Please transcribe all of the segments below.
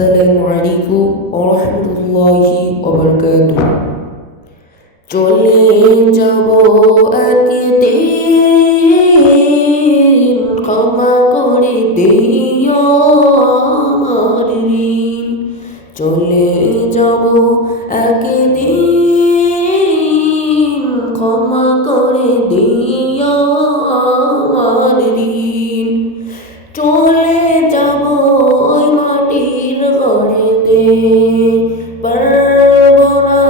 আসসালামু আলাইকুম ওয়া রাহমাতুল্লাহি ওয়া বারাকাতুহু। চলে যাব একদিন, ক্ষমা করে দিও আমার ঋণ। চলে যাব একদিন, ক্ষমা করে দিও আমার ঋণ। চলে যাব ওই মাটির ঘরেতে, পারব না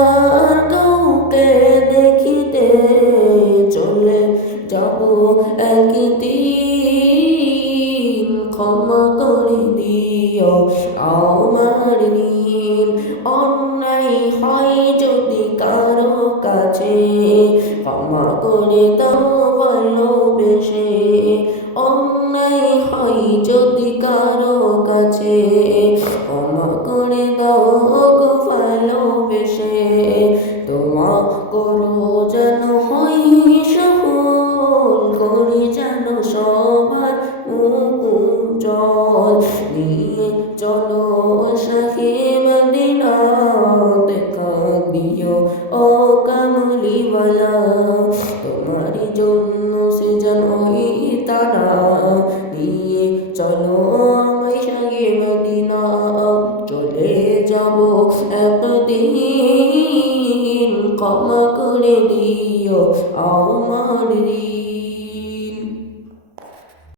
আর কাউকে দেখিতে। চলে যাব একদিন, ক্ষমা করে দিও আমার ঋণ। অন্যায় হয় যদি কারো কাছে, ক্ষমা করে দাও ভালোবেসে। অন্যায় হয় যদি কারো কাছে, ক্ষমা করে দাও গো ভালোবেসে। তোমা করো যেন হয় সফল, করে যেন সবার মুখ উজ্জ্বল। নিয়ে চলো শাহে মদিনা, দেখা দিও ও কামলিওয়ালা। তোমার জন্য সেজন ওই তারা, নিয়ে চলো আমায় শাহে মদিনা। চলে যাব একদিন, ক্ষমা করে দিও আমার ঋণ।